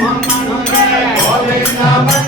I'm Govinda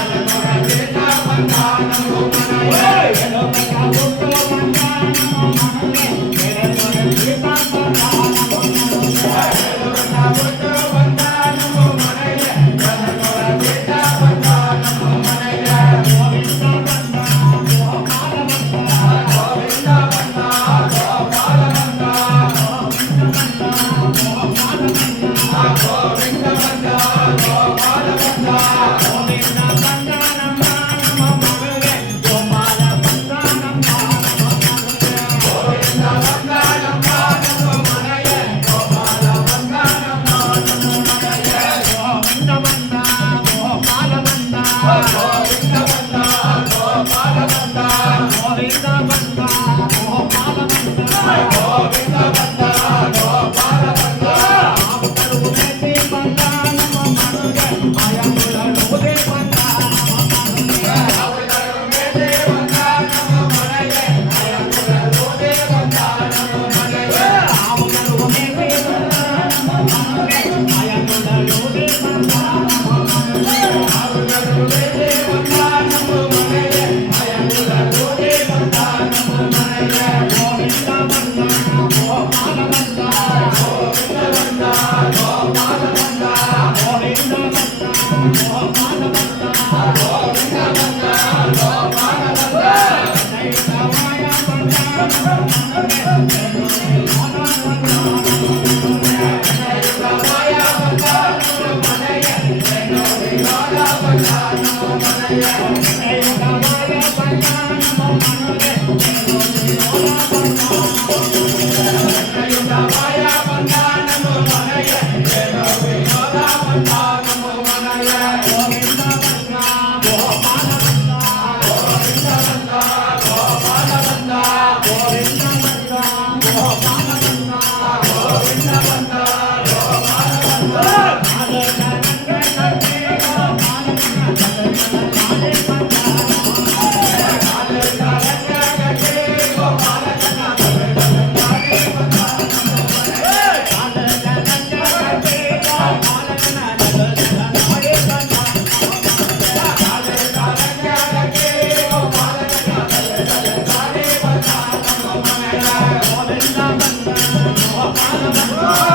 estaban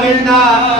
Arena.